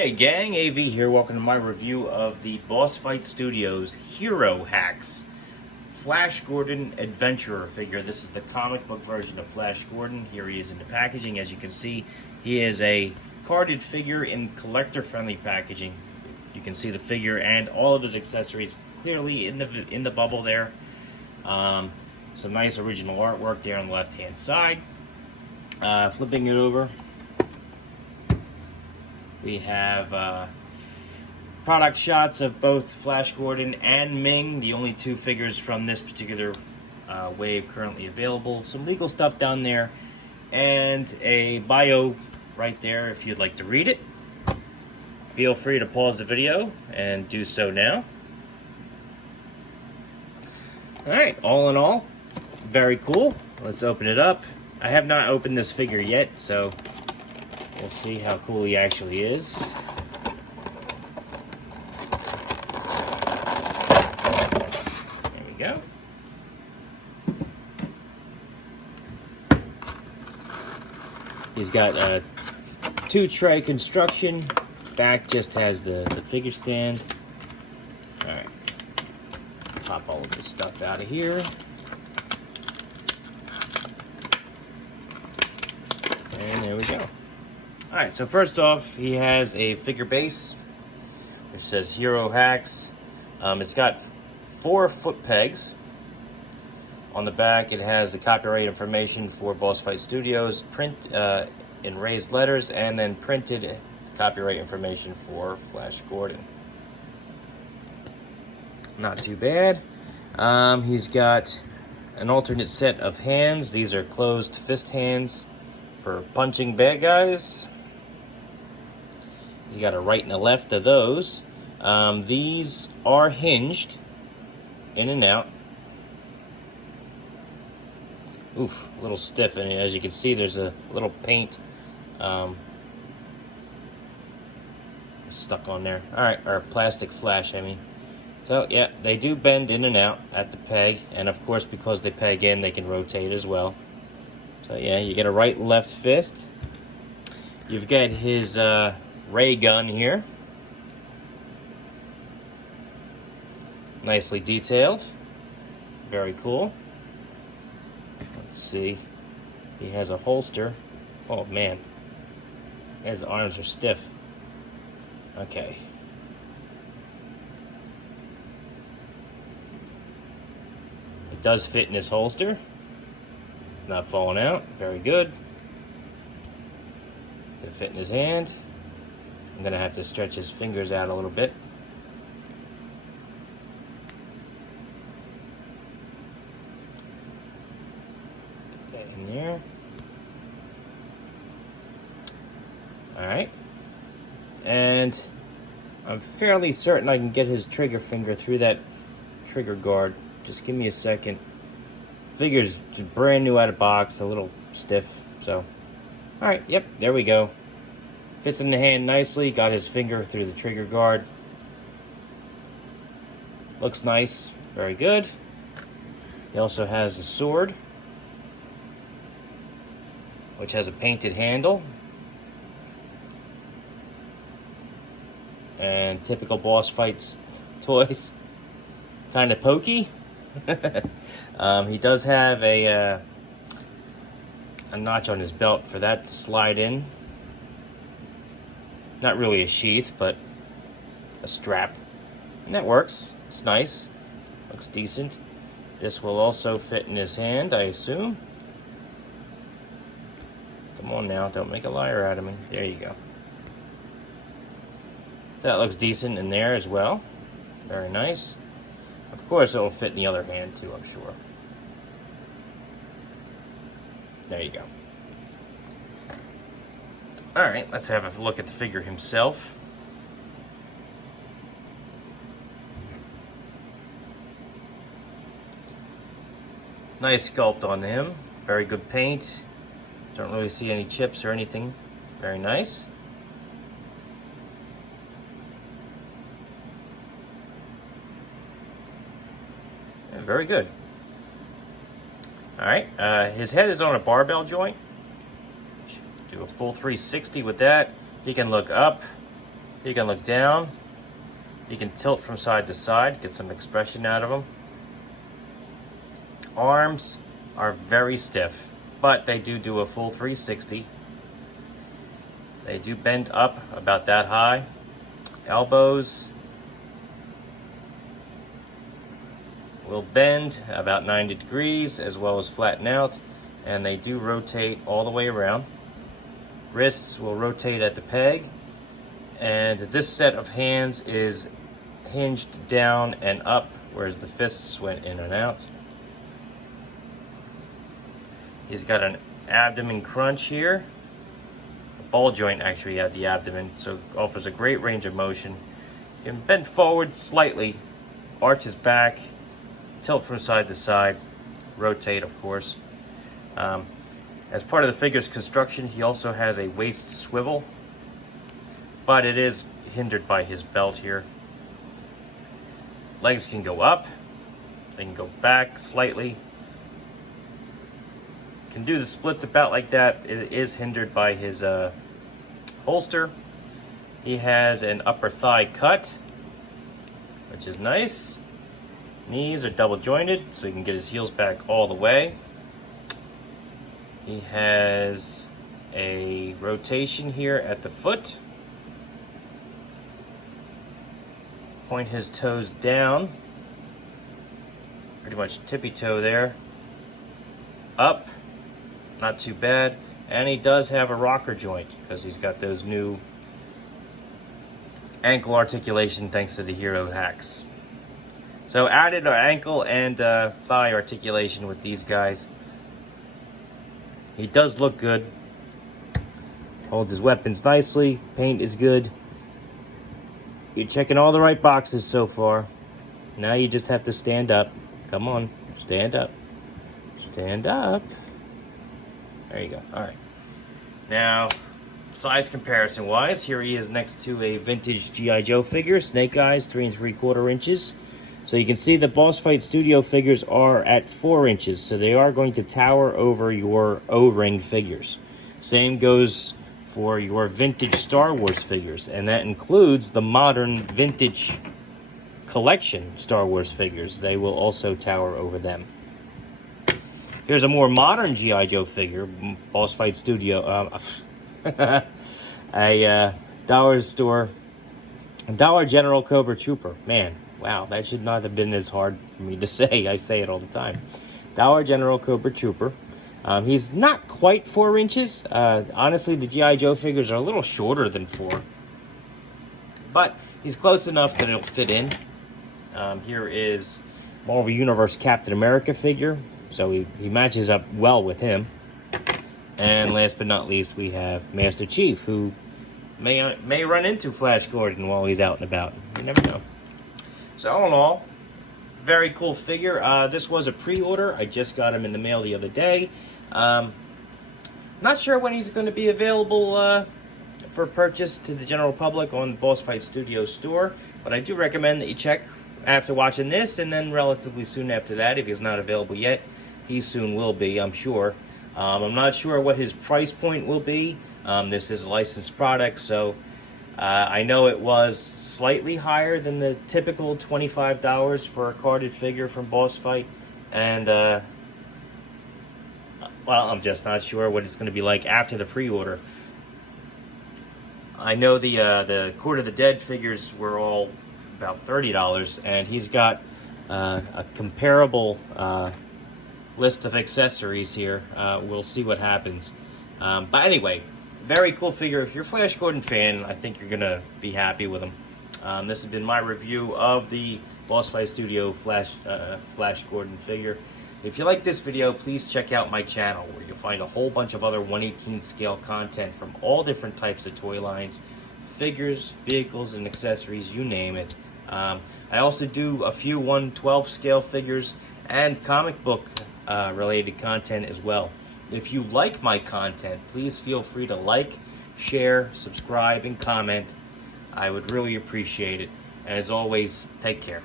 Hey gang, AV here. Welcome to my review of the Boss Fight Studios Hero Hacks Flash Gordon Adventurer figure. This is the comic book version of Flash Gordon. Here he is in the packaging. As you can see, he is a carded figure in collector-friendly packaging. You can see the figure and all of his accessories clearly in the bubble there. Some nice original artwork there on the left-hand side. Flipping it over, we have product shots of both Flash Gordon and Ming, the only two figures from this particular wave currently available. Some legal stuff down there, and a bio right there if you'd like to read it. Feel free to pause the video and do so now. Alright, all in all, very cool. Let's open it up. I have not opened this figure yet, so we'll see how cool he actually is. There we go. He's got a two-tray construction. Back just has the figure stand. Alright. Pop all of this stuff out of here. And there we go. Alright, so first off, he has a figure base, which says Hero Hacks. It's got 4 foot pegs. On the back, it has the copyright information for Boss Fight Studios, print in raised letters, and then printed copyright information for Flash Gordon. Not too bad. He's got an alternate set of hands. These are closed fist hands for punching bad guys. He's got a right and a left of those. These are hinged in and out. Oof, a little stiff, and as you can see, there's a little paint stuck on there. Alright, or plastic flash, I mean. So, yeah, they do bend in and out at the peg, and of course, because they peg in, they can rotate as well. So, yeah, you get a right and left fist. You've got his ray gun here. Nicely detailed. Very cool. Let's see. He has a holster. Oh, man. His arms are stiff. Okay. It does fit in his holster. It's not falling out. Very good. Does it fit in his hand? I'm going to have to stretch his fingers out a little bit. Put that in there. Alright. And I'm fairly certain I can get his trigger finger through that trigger guard. Just give me a second. Figure's brand new out of box, a little stiff, so. Alright, yep, there we go. Fits in the hand nicely, got his finger through the trigger guard. Looks nice, very good. He also has a sword, which has a painted handle. And typical Boss Fights toys, kind of pokey. He does have a notch on his belt for that to slide in. Not really a sheath, but a strap. And that works. It's nice. Looks decent. This will also fit in his hand, I assume. Come on now, don't make a liar out of me. There you go. So that looks decent in there as well. Very nice. Of course, it'll fit in the other hand too, I'm sure. There you go. Alright, let's have a look at the figure himself. Nice sculpt on him. Very good paint. Don't really see any chips or anything. Very nice. Yeah, very good. Alright, his head is on a barbell joint. Do a full 360 with that. He can look up, You can look down. You can tilt from side to side, get some expression out of them. Arms are very stiff, but they do a full 360. They do bend up about that high. Elbows will bend about 90 degrees as well as flatten out, and they do rotate all the way around. Wrists will rotate at the peg, and this set of hands is hinged down and up, whereas the fists went in and out. He's got an abdomen crunch here. A ball joint actually at the abdomen, so it offers a great range of motion. You can bend forward slightly, arch his back, tilt from side to side, rotate, of course. As part of the figure's construction, he also has a waist swivel, but it is hindered by his belt here. Legs can go up, they can go back slightly. Can do the splits about like that. It is hindered by his holster. He has an upper thigh cut, which is nice. Knees are double jointed, so he can get his heels back all the way. He has a rotation here at the foot. Point his toes down. Pretty much tippy toe there. Up. Not too bad. And he does have a rocker joint because he's got those new ankle articulation thanks to the Hero hacks. So added ankle and thigh articulation with these guys. He does look good. Holds his weapons nicely. Paint is good. You're checking all the right boxes so far. Now you just have to stand up. Come on, stand up. Stand up. There you go. All right. Now, size comparison wise, here he is next to a vintage G.I. Joe figure, Snake Eyes, 3 3/4 inches. So you can see the Boss Fight Studio figures are at 4 inches, so they are going to tower over your O-ring figures. Same goes for your vintage Star Wars figures, and that includes the modern vintage collection Star Wars figures. They will also tower over them. Here's a more modern G.I. Joe figure, Boss Fight Studio, a Dollar General Cobra Trooper. Man, wow, that should not have been as hard for me to say. I say it all the time. Dollar General Cobra Trooper. He's not quite 4 inches. Honestly, the G.I. Joe figures are a little shorter than 4. But he's close enough that it'll fit in. Here is Marvel Universe Captain America figure. So he matches up well with him. And last but not least, we have Master Chief, who may run into Flash Gordon while he's out and about. You never know. So all in all, very cool figure. This was a pre-order. I just got him in the mail the other day. Not sure when he's going to be available for purchase to the general public on the Boss Fight Studio store. But I do recommend that you check after watching this, and then relatively soon after that, if he's not available yet. He soon will be, I'm sure. I'm not sure what his price point will be. This is a licensed product, so I know it was slightly higher than the typical $25 for a carded figure from Boss Fight. And, well, I'm just not sure what it's going to be like after the pre-order. I know the Court of the Dead figures were all about $30, and he's got a comparable list of accessories here. We'll see what happens. But anyway, very cool figure. If you're a Flash Gordon fan, I think you're going to be happy with him. This has been my review of the Boss Fight Studio Flash Gordon figure. If you like this video, please check out my channel, where you'll find a whole bunch of other 1/18 scale content from all different types of toy lines, figures, vehicles, and accessories, you name it. I also do a few 1/12 scale figures and comic book related content as well. If you like my content, please feel free to like, share, subscribe, and comment. I would really appreciate it. And as always, take care.